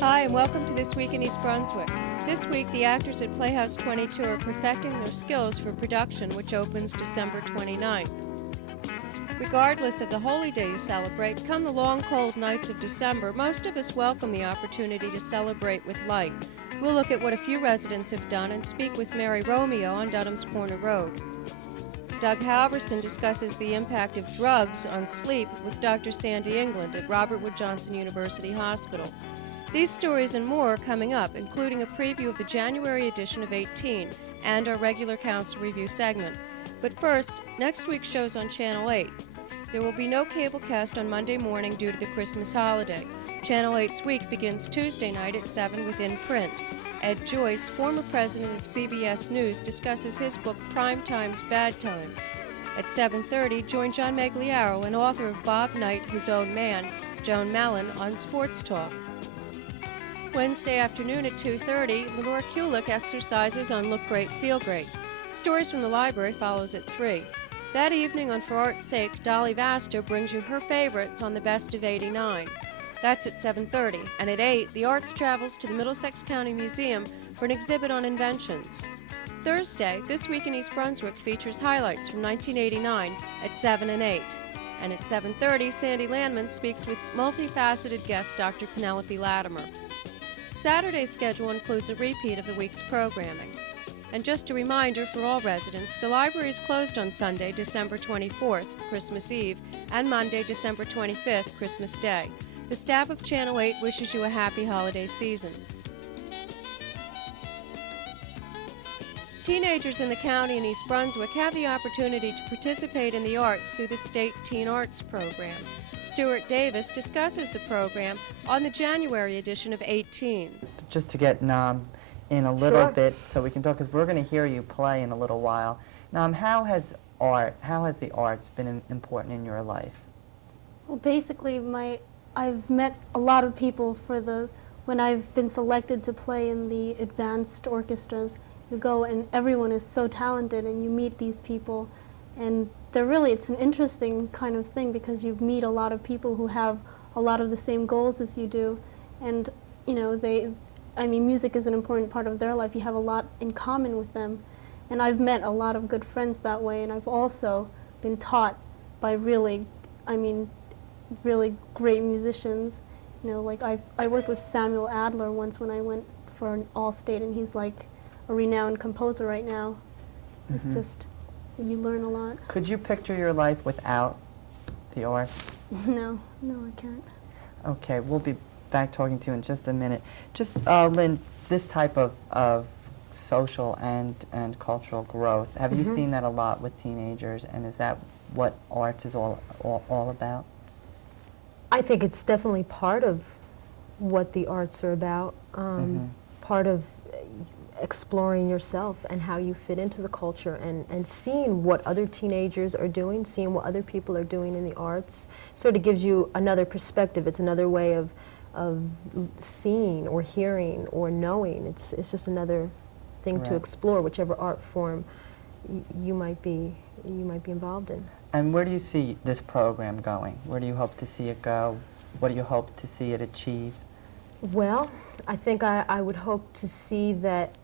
Hi, and welcome to This Week in East Brunswick. This week, the actors at Playhouse 22 are perfecting their skills for production, which opens December 29th. Regardless of the holy day you celebrate, come the long, cold nights of December, most of us welcome the opportunity to celebrate with light. We'll look at what a few residents have done and speak with Mary Romeo on Dudham's Corner Road. Doug Halverson discusses the impact of drugs on sleep with Dr. Sandy England at Robert Wood Johnson University Hospital. These stories and more are coming up, including a preview of the January edition of 18 and our regular Council Review segment. But first, next week's show's on Channel 8. There will be no cable cast on Monday morning due to the Christmas holiday. Channel 8's week begins Tuesday night at 7 within print. Ed Joyce, former president of CBS News, discusses his book Prime Time's Bad Times. At 7:30, join John Magliaro and author of Bob Knight, His Own Man, Joan Mellon, on Sports Talk. Wednesday afternoon at 2:30, Lenore Kulik exercises on Look Great, Feel Great. Stories from the Library follows at 3. That evening on For Art's Sake, Dolly Vasta brings you her favorites on the Best of 89. That's at 7:30. And at 8, the Arts travels to the Middlesex County Museum for an exhibit on inventions. Thursday, This Week in East Brunswick features highlights from 1989 at 7 and 8. And at 7:30, Sandy Landman speaks with multifaceted guest Dr. Penelope Latimer. Saturday's schedule includes a repeat of the week's programming. And just a reminder for all residents, the library is closed on Sunday, December 24th, Christmas Eve, and Monday, December 25th, Christmas Day. The staff of Channel 8 wishes you a happy holiday season. Teenagers in the county and East Brunswick have the opportunity to participate in the arts through the State Teen Arts Program. Stuart Davis discusses the program on the January edition of 18. Just to get in a little Sure. bit so we can talk, because we're going to hear you play in a little while. How has the arts been important in your life? Well, basically, I've met a lot of people when I've been selected to play in the advanced orchestras. You go and everyone is so talented, and you meet these people, and it's an interesting kind of thing because you meet a lot of people who have a lot of the same goals as you do, and music is an important part of their life. You have a lot in common with them, and I've met a lot of good friends that way, and I've also been taught by really great musicians. I worked with Samuel Adler once when I went for an All-State, and he's like a renowned composer right now. It's just, you learn a lot. Could you picture your life without the arts? No, I can't. Okay, we'll be back talking to you in just a minute. Just, Lynn, this type of social and cultural growth, have you seen that a lot with teenagers, and is that what arts is all about? I think it's definitely part of what the arts are about, part of exploring yourself and how you fit into the culture, and seeing what other teenagers are doing, seeing what other people are doing in the arts, sort of gives you another perspective. It's another way of seeing or hearing or knowing. It's just another thing to explore, whichever art form you might be involved in. And where do you see this program going? Where do you hope to see it go? What do you hope to see it achieve? Well, I think I would hope to see that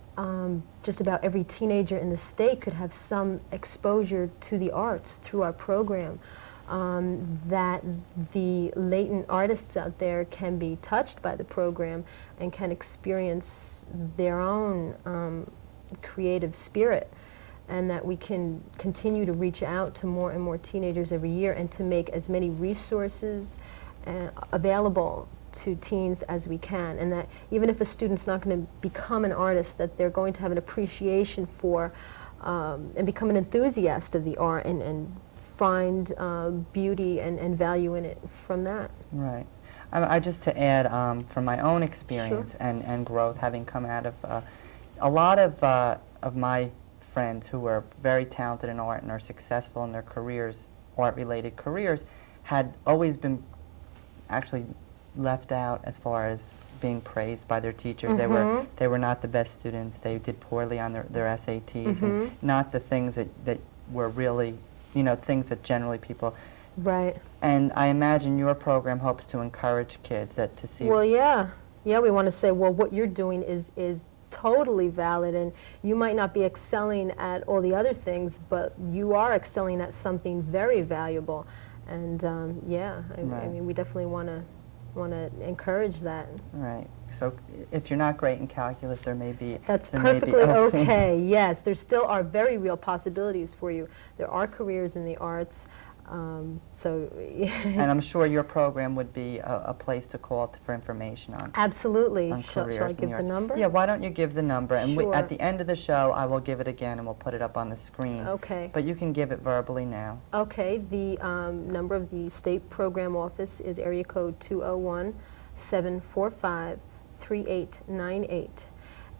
just about every teenager in the state could have some exposure to the arts through our program, that the latent artists out there can be touched by the program and can experience their own creative spirit, and that we can continue to reach out to more and more teenagers every year and to make as many resources available to teens as we can, and that even if a student's not going to become an artist, that they're going to have an appreciation for and become an enthusiast of the art and find beauty and value in it from that. Right. I just to add, from my own experience and growth, having come out of a lot of my friends who were very talented in art and are successful in their careers, art-related careers, had always been actually left out as far as being praised by their teachers. They were not the best students. They did poorly on their SATs, and not the things that were really, things that generally people. Right. And I imagine your program hopes to encourage kids to see. Well, yeah. Yeah, we want to say, well, what you're doing is totally valid, and you might not be excelling at all the other things, but you are excelling at something very valuable. And yeah, I mean, we definitely want to encourage that. Right. So if you're not great in calculus, there may be... That's there may be- perfectly okay, yes. There still are very real possibilities for you. There are careers in the arts, so... And I'm sure your program would be a place to call for information on. Absolutely. On Shall careers I in give the arts. number? Yeah, why don't you give the number? And Sure. at the end of the show, I will give it again, and we'll put it up on the screen. Okay. But you can give it verbally now. Okay, the number of the state program office is area code 201-745-3898.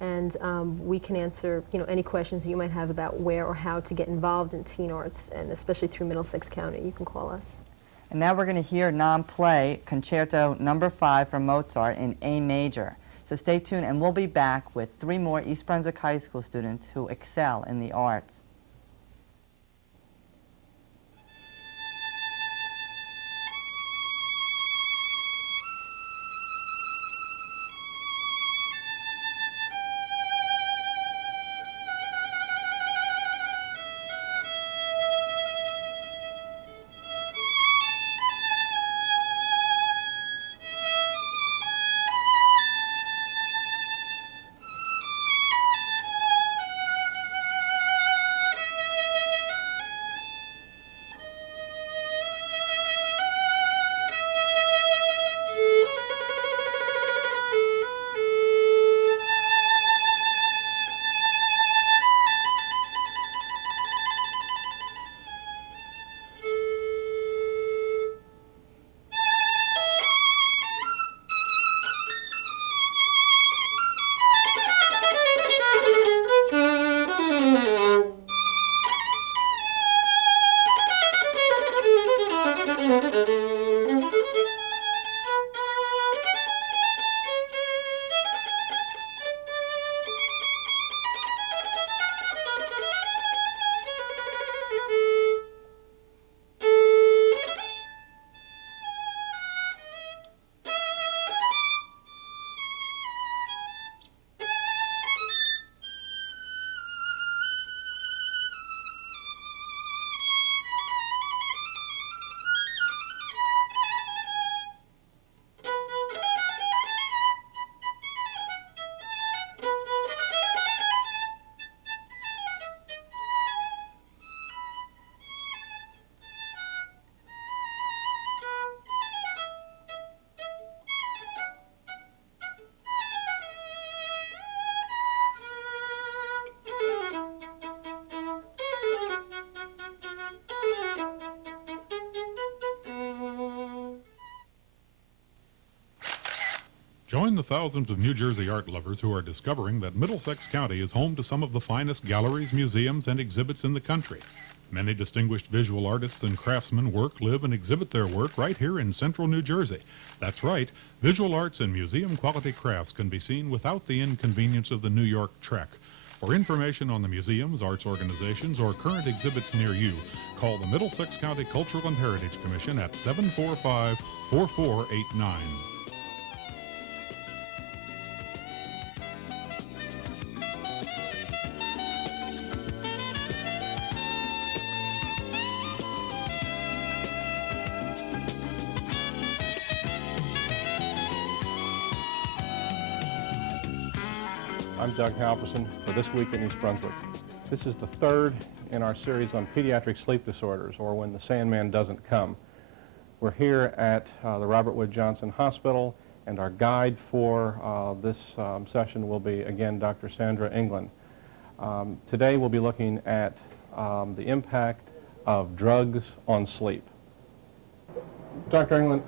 And we can answer, any questions that you might have about where or how to get involved in teen arts, and especially through Middlesex County. You can call us. And now we're going to hear non-play Concerto No. 5 from Mozart in A major. So stay tuned, and we'll be back with 3 more East Brunswick High School students who excel in the arts. Join the thousands of New Jersey art lovers who are discovering that Middlesex County is home to some of the finest galleries, museums, and exhibits in the country. Many distinguished visual artists and craftsmen work, live, and exhibit their work right here in central New Jersey. That's right, visual arts and museum-quality crafts can be seen without the inconvenience of the New York trek. For information on the museums, arts organizations, or current exhibits near you, call the Middlesex County Cultural and Heritage Commission at 745-4489. I'm Doug Halverson for This Week in East Brunswick. This is the third in our series on pediatric sleep disorders, or when the Sandman doesn't come. We're here at the Robert Wood Johnson Hospital, and our guide for this session will be, again, Dr. Sandra England. Today we'll be looking at the impact of drugs on sleep. Dr. England,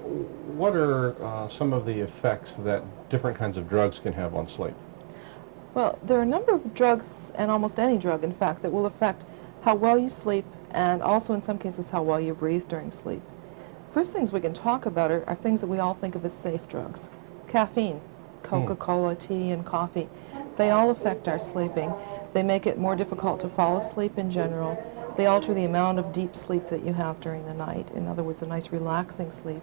what are some of the effects that different kinds of drugs can have on sleep? Well, there are a number of drugs, and almost any drug, in fact, that will affect how well you sleep and also, in some cases, how well you breathe during sleep. First things we can talk about are things that we all think of as safe drugs. Caffeine, Coca-Cola, tea, and coffee. They all affect our sleeping. They make it more difficult to fall asleep in general. They alter the amount of deep sleep that you have during the night. In other words, a nice relaxing sleep.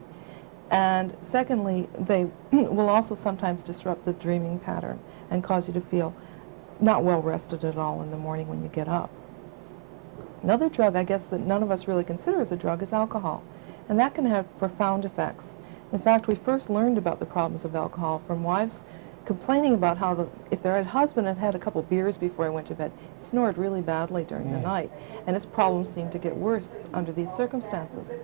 And secondly, they will also sometimes disrupt the dreaming pattern and cause you to feel not well rested at all in the morning when you get up. Another drug, I guess, that none of us really consider as a drug is alcohol, and that can have profound effects. In fact, we first learned about the problems of alcohol from wives complaining about how if their husband had had a couple beers before he went to bed, he snored really badly during the night, and his problems seemed to get worse under these circumstances.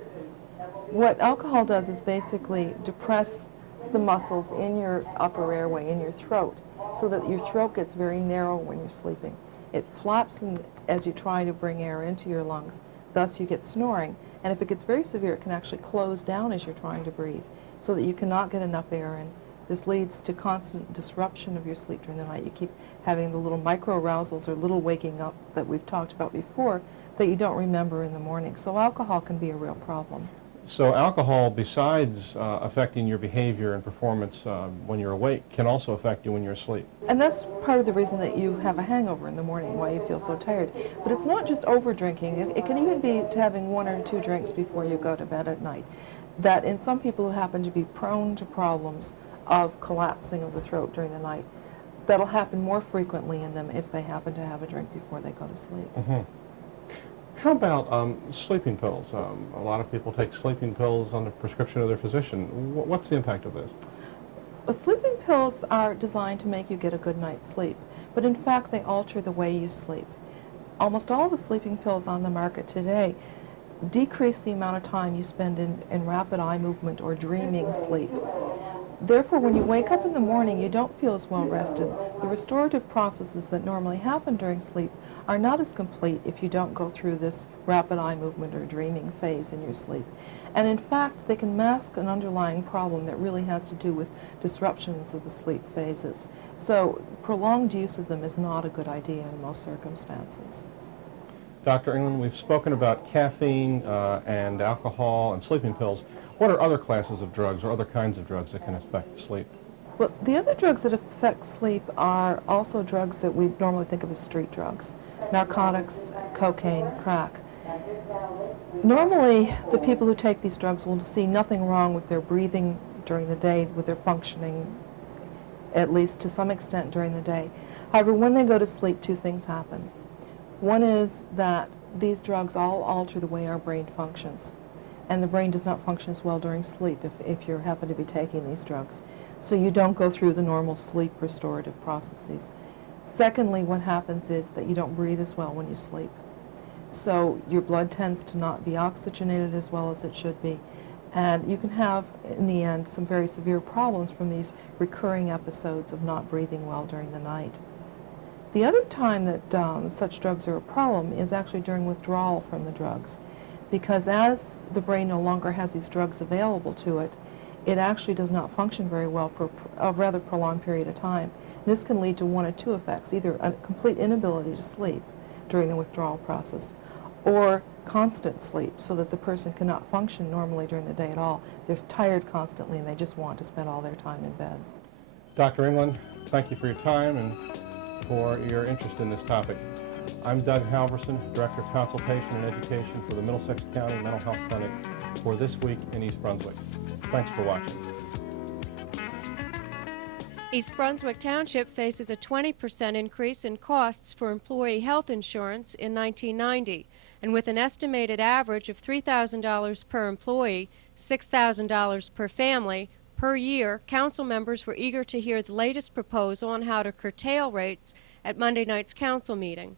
What alcohol does is basically depress the muscles in your upper airway, in your throat, so that your throat gets very narrow when you're sleeping. It flaps as you try to bring air into your lungs, thus you get snoring. And if it gets very severe, it can actually close down as you're trying to breathe, so that you cannot get enough air in. This leads to constant disruption of your sleep during the night. You keep having the little micro-arousals or little waking up that we've talked about before that you don't remember in the morning. So alcohol can be a real problem. So alcohol, besides affecting your behavior and performance when you're awake, can also affect you when you're asleep. And that's part of the reason that you have a hangover in the morning, why you feel so tired. But it's not just over drinking. It can even be to having 1 or 2 drinks before you go to bed at night. That in some people who happen to be prone to problems of collapsing of the throat during the night, that'll happen more frequently in them if they happen to have a drink before they go to sleep. Mm-hmm. How about sleeping pills? A lot of people take sleeping pills on the prescription of their physician. What's the impact of this? Well, sleeping pills are designed to make you get a good night's sleep, but in fact they alter the way you sleep. Almost all the sleeping pills on the market today decrease the amount of time you spend in rapid eye movement or dreaming sleep. Therefore, when you wake up in the morning, you don't feel as well rested. The restorative processes that normally happen during sleep are not as complete if you don't go through this rapid eye movement or dreaming phase in your sleep. And in fact, they can mask an underlying problem that really has to do with disruptions of the sleep phases. So prolonged use of them is not a good idea in most circumstances. Dr. England, we've spoken about caffeine and alcohol and sleeping pills. What are other classes of drugs or other kinds of drugs that can affect sleep? Well, the other drugs that affect sleep are also drugs that we normally think of as street drugs. Narcotics, cocaine, crack. Normally, the people who take these drugs will see nothing wrong with their breathing during the day, with their functioning, at least to some extent during the day. However, when they go to sleep, 2 things happen. One is that these drugs all alter the way our brain functions. And the brain does not function as well during sleep if you happen to be taking these drugs. So you don't go through the normal sleep restorative processes. Secondly, what happens is that you don't breathe as well when you sleep. So your blood tends to not be oxygenated as well as it should be. And you can have, in the end, some very severe problems from these recurring episodes of not breathing well during the night. The other time that such drugs are a problem is actually during withdrawal from the drugs. Because as the brain no longer has these drugs available to it, it actually does not function very well for a rather prolonged period of time. This can lead to 1 or 2 effects, either a complete inability to sleep during the withdrawal process, or constant sleep, so that the person cannot function normally during the day at all. They're tired constantly and they just want to spend all their time in bed. Dr. England, thank you for your time and for your interest in this topic. I'm Doug Halverson, Director of Consultation and Education for the Middlesex County Mental Health Clinic for This Week in East Brunswick. Thanks for watching. East Brunswick Township faces a 20% increase in costs for employee health insurance in 1990, and with an estimated average of $3,000 per employee, $6,000 per family, per year, council members were eager to hear the latest proposal on how to curtail rates at Monday night's council meeting.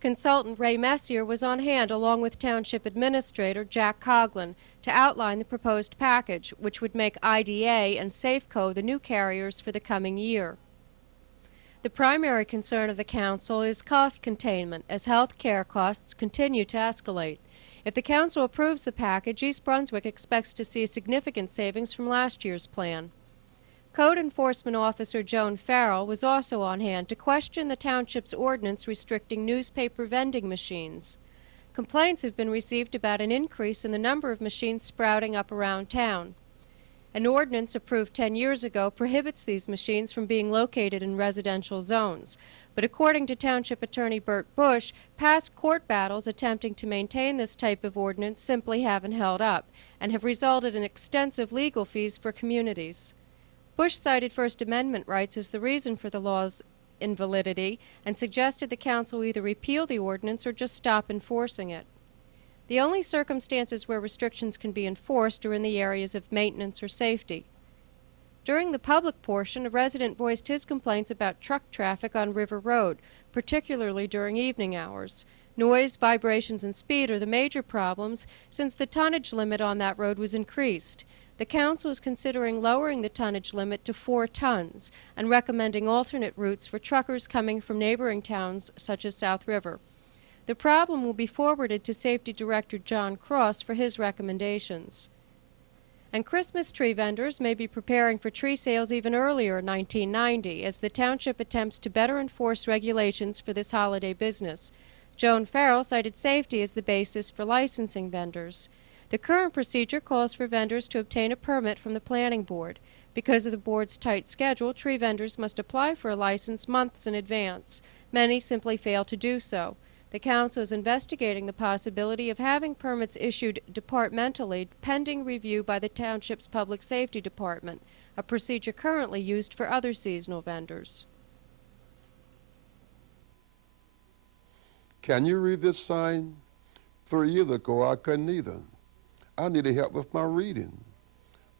Consultant Ray Messier was on hand along with Township Administrator Jack Coughlin to outline the proposed package, which would make IDA and Safeco the new carriers for the coming year. The primary concern of the council is cost containment as health care costs continue to escalate. If the council approves the package, East Brunswick expects to see significant savings from last year's plan. Code Enforcement Officer Joan Farrell was also on hand to question the township's ordinance restricting newspaper vending machines. Complaints have been received about an increase in the number of machines sprouting up around town. An ordinance approved 10 years ago prohibits these machines from being located in residential zones. But according to Township Attorney Bert Bush, past court battles attempting to maintain this type of ordinance simply haven't held up and have resulted in extensive legal fees for communities. Bush cited First Amendment rights as the reason for the law's invalidity and suggested the council either repeal the ordinance or just stop enforcing it. The only circumstances where restrictions can be enforced are in the areas of maintenance or safety. During the public portion, a resident voiced his complaints about truck traffic on River Road, particularly during evening hours. Noise, vibrations, and speed are the major problems since the tonnage limit on that road was increased. The council is considering lowering the tonnage limit to 4 tons and recommending alternate routes for truckers coming from neighboring towns such as South River. The problem will be forwarded to Safety Director John Cross for his recommendations. And Christmas tree vendors may be preparing for tree sales even earlier in 1990 as the township attempts to better enforce regulations for this holiday business. Joan Farrell cited safety as the basis for licensing vendors. The current procedure calls for vendors to obtain a permit from the planning board. Because of the board's tight schedule, tree vendors must apply for a license months in advance. Many simply fail to do so. The council is investigating the possibility of having permits issued departmentally pending review by the township's public safety department, a procedure currently used for other seasonal vendors. Can you read this sign? 3 years ago, I couldn't either. I needed help with my reading,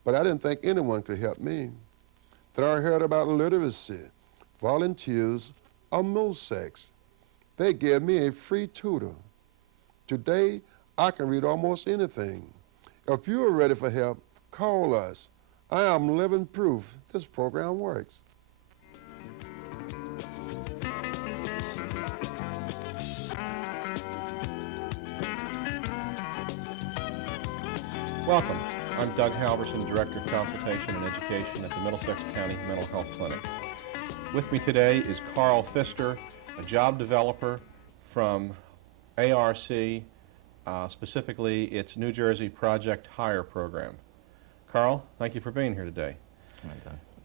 but I didn't think anyone could help me. Then I heard about literacy, volunteers, or Middlesex. They gave me a free tutor. Today, I can read almost anything. If you are ready for help, call us. I am living proof this program works. Welcome. I'm Doug Halverson, Director of Consultation and Education at the Middlesex County Mental Health Clinic. With me today is Carl Pfister, a job developer from ARC, specifically its New Jersey Project Hire program. Carl, thank you for being here today.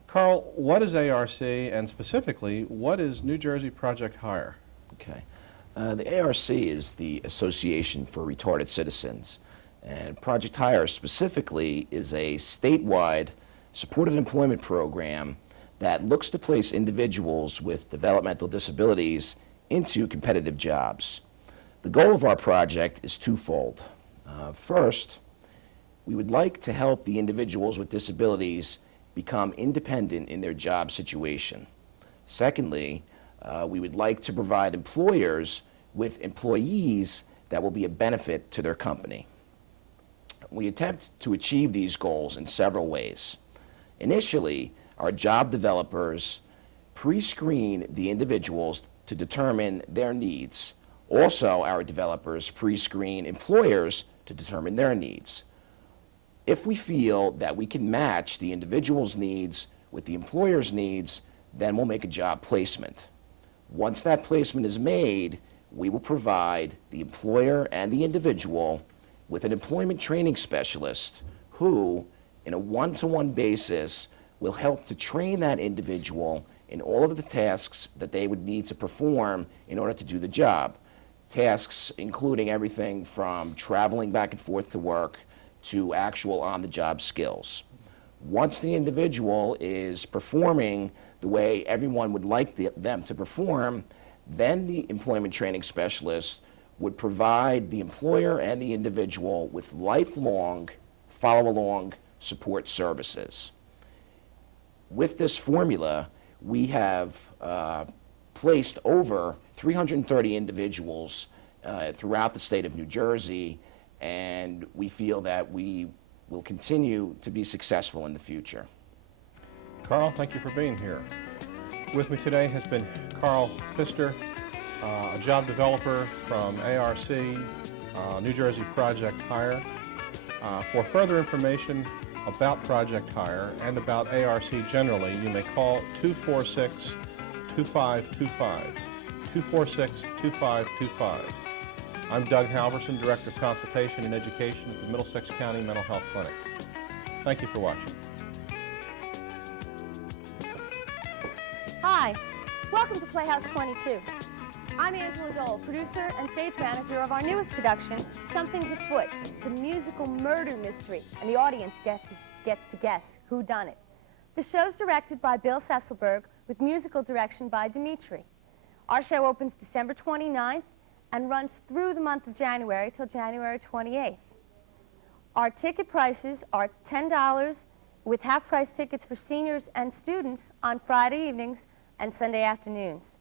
Carl, what is ARC, and specifically, what is New Jersey Project Hire? Okay. The ARC is the Association for Retarded Citizens, and Project Hire specifically is a statewide supported employment program that looks to place individuals with developmental disabilities into competitive jobs. The goal of our project is twofold. First, we would like to help the individuals with disabilities become independent in their job situation. Secondly, we would like to provide employers with employees that will be a benefit to their company. We attempt to achieve these goals in several ways. Initially, our job developers pre-screen the individuals to determine their needs. Also, our developers pre-screen employers to determine their needs. If we feel that we can match the individual's needs with the employer's needs, then we'll make a job placement. Once that placement is made, we will provide the employer and the individual with an employment training specialist who, in a one-to-one basis, will help to train that individual in all of the tasks that they would need to perform in order to do the job. Tasks including everything from traveling back and forth to work to actual on-the-job skills. Once the individual is performing the way everyone would like them to perform, then the employment training specialist would provide the employer and the individual with lifelong follow-along support services. With this formula, we have placed over 330 individuals throughout the state of New Jersey, and we feel that we will continue to be successful in the future. Carl, thank you for being here. With me today has been Carl Pfister, a job developer from ARC, New Jersey Project Hire. For further information about Project Hire and about ARC generally, you may call 246-2525, 246-2525. I'm Doug Halverson, Director of Consultation and Education at the Middlesex County Mental Health Clinic. Thank you for watching. Hi, Welcome to Playhouse 22. I'm Angela Dole, producer and stage manager of our newest production, Something's Afoot. It's a musical murder mystery, and the audience gets to guess who done it. The show's directed by Bill Sesselberg with musical direction by Dimitri. Our show opens December 29th and runs through the month of January till January 28th. Our ticket prices are $10 with half-price tickets for seniors and students on Friday evenings and Sunday afternoons.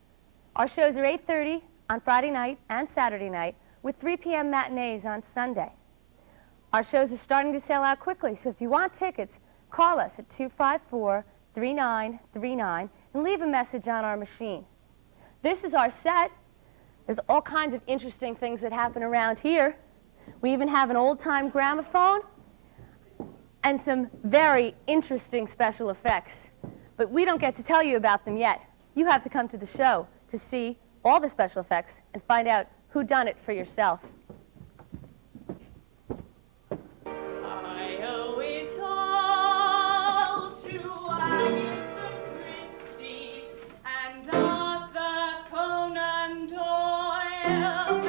Our shows are 8:30 on Friday night and Saturday night with 3 p.m. matinees on Sunday. Our shows are starting to sell out quickly, so if you want tickets, call us at 254-3939 and leave a message on our machine. This is our set. There's all kinds of interesting things that happen around here. We even have an old-time gramophone and some very interesting special effects. But we don't get to tell you about them yet. You have to come to the show to see all the special effects and find out who done it for yourself. I owe it all to Agatha Christie and Arthur Conan Doyle,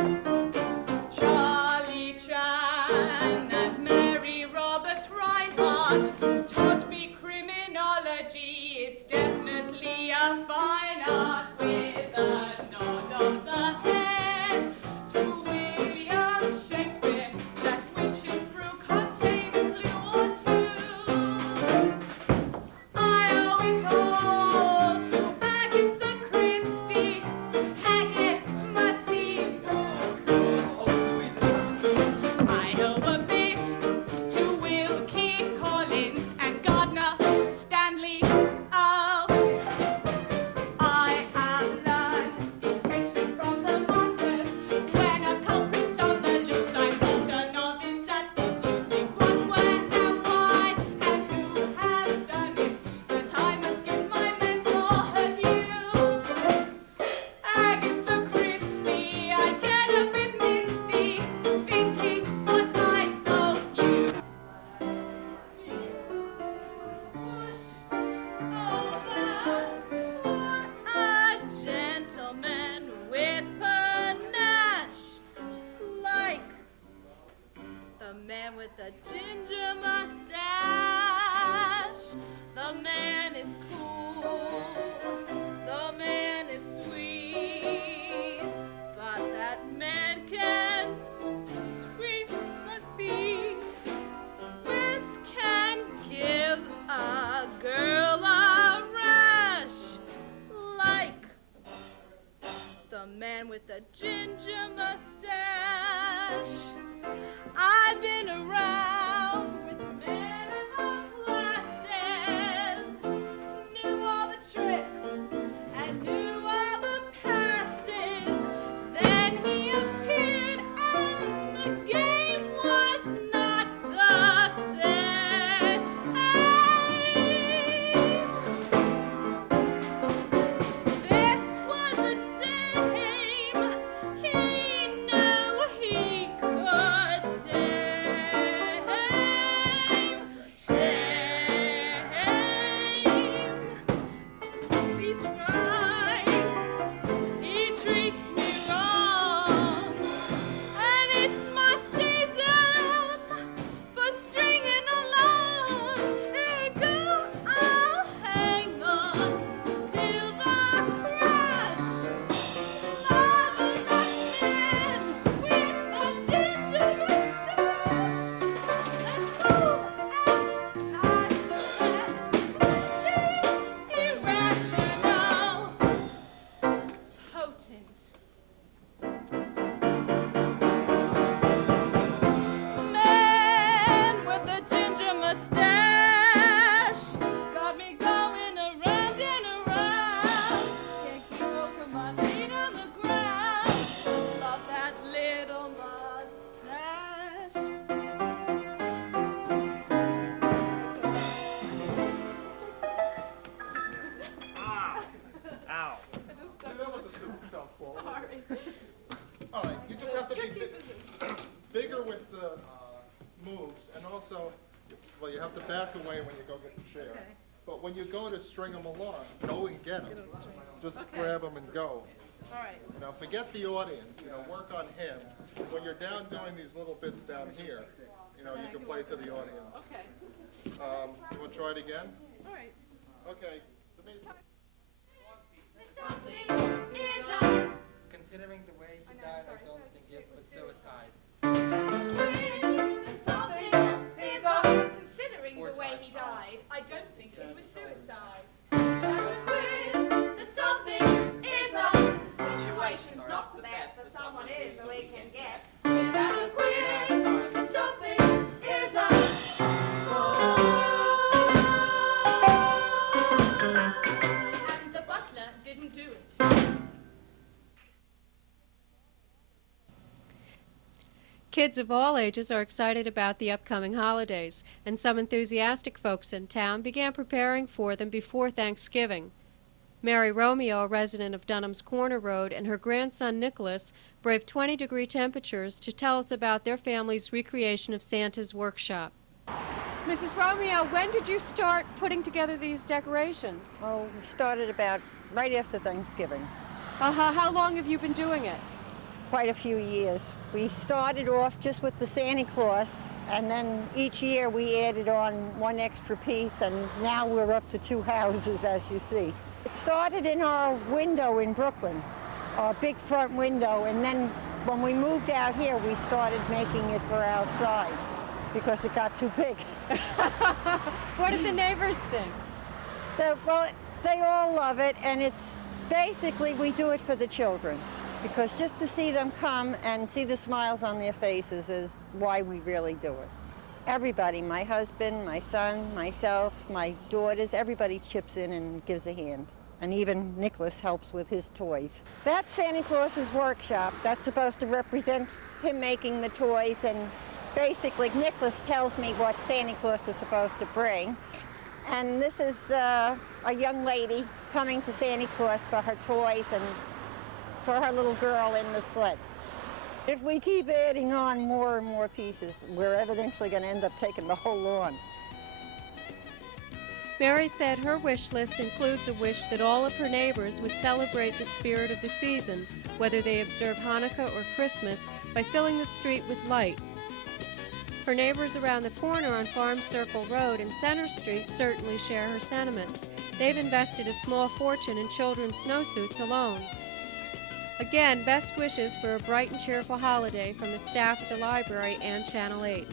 Charlie Chan and Mary Roberts Reinhardt taught me criminology. It's definitely a fine art with a nod of the head to William Shakespeare. That witch's brew contained a clue or two. I owe it all to Agatha Christie. Agatha merci beaucoup. I owe a bit to Wilkie Collins and Gardner Stanley. Oh, I have learned detection from the masters. When a culprit's on the loose, I'm not a novice at deducing what, where, and why, and who has done it. But I must give my mentor her due. Agatha Christie, I get a bit misty, thinking what I owe you. Push over a gentleman with panache, like the man with the ginger mustache. The man is cool, the man is sweet, but that man can sweep my feet. Wits can give a girl a rush, like the man with the ginger mustache. I've been around with men of all classes, knew all the tricks and knew all the passes. Then he appeared and the game was not the same. This was a dame he knew he could tame. Shame, be trying, he treats me wrong, and it's my season for stringing along. Hey girl, I'll hang on till the crash. Loving that man with the ginger mustache, and cool and passionate, she's irrational, potent. Man with the ginger mustache got me going around and around. Can't keep both of my feet on the ground. Love that little mustache. All right, you just have to be bigger with the moves, and also, well, you have to back away when you go get the chair. But when you go to string them along, go and get them. Just grab them and go. All right. You know, forget the audience, you know, work on him. When you're down doing these little bits down here, you know, you can play to the audience. Okay. You want to try it again? All right. Okay. Considering the way he died, I don't think he was suicide. Considering the way he died, I don't think it was suicide. The situation's not the best, but someone is, so we can guess. Without a quiz, that something is And the butler didn't do it. Kids of all ages are excited about the upcoming holidays, and some enthusiastic folks in town began preparing for them before Thanksgiving. Mary Romeo, a resident of Dunham's Corner Road, and her grandson Nicholas braved 20-degree temperatures to tell us about their family's recreation of Santa's workshop. Mrs. Romeo, when did you start putting together these decorations? Oh, we started about right after Thanksgiving. How long have you been doing it? Quite a few years. We started off just with the Santa Claus, and then each year we added on one extra piece, and now we're up to 2 houses, as you see. It started in our window in Brooklyn, our big front window, and then when we moved out here, we started making it for outside because it got too big. What did the neighbors think? Well, they all love it, and it's basically we do it for the children, because just to see them come and see the smiles on their faces is why we really do it. Everybody, my husband, my son, myself, my daughters, everybody chips in and gives a hand. And even Nicholas helps with his toys. That's Santa Claus's workshop. That's supposed to represent him making the toys, and basically Nicholas tells me what Santa Claus is supposed to bring. And this is a young lady coming to Santa Claus for her toys and for her little girl in the sled. If we keep adding on more and more pieces, we're eventually going to end up taking the whole lawn. Mary said her wish list includes a wish that all of her neighbors would celebrate the spirit of the season, whether they observe Hanukkah or Christmas, by filling the street with light. Her neighbors around the corner on Farm Circle Road and Center Street certainly share her sentiments. They've invested a small fortune in children's snowsuits alone. Again, best wishes for a bright and cheerful holiday from the staff at the library and Channel 8.